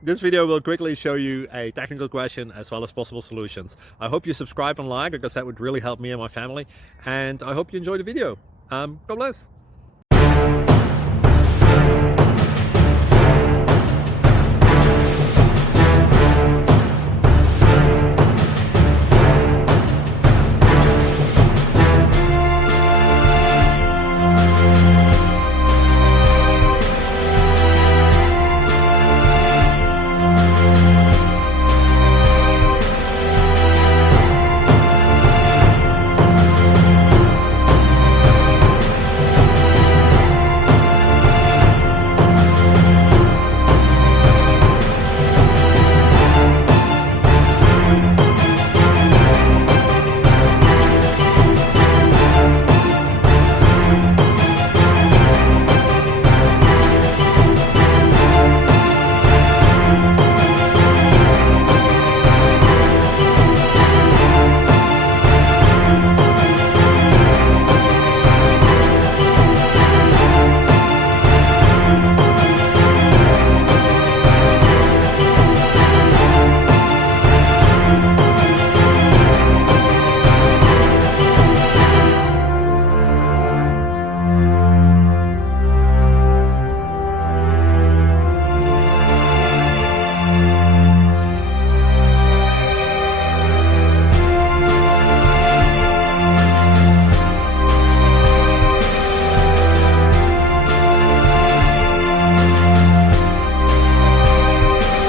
This video will quickly show you a technical question as well as possible solutions. I hope you subscribe and like, because that would really help me and my family. And I hope you enjoy the video. God bless.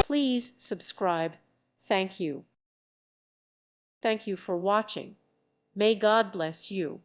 Please subscribe. Thank you. Thank you for watching. May God bless you.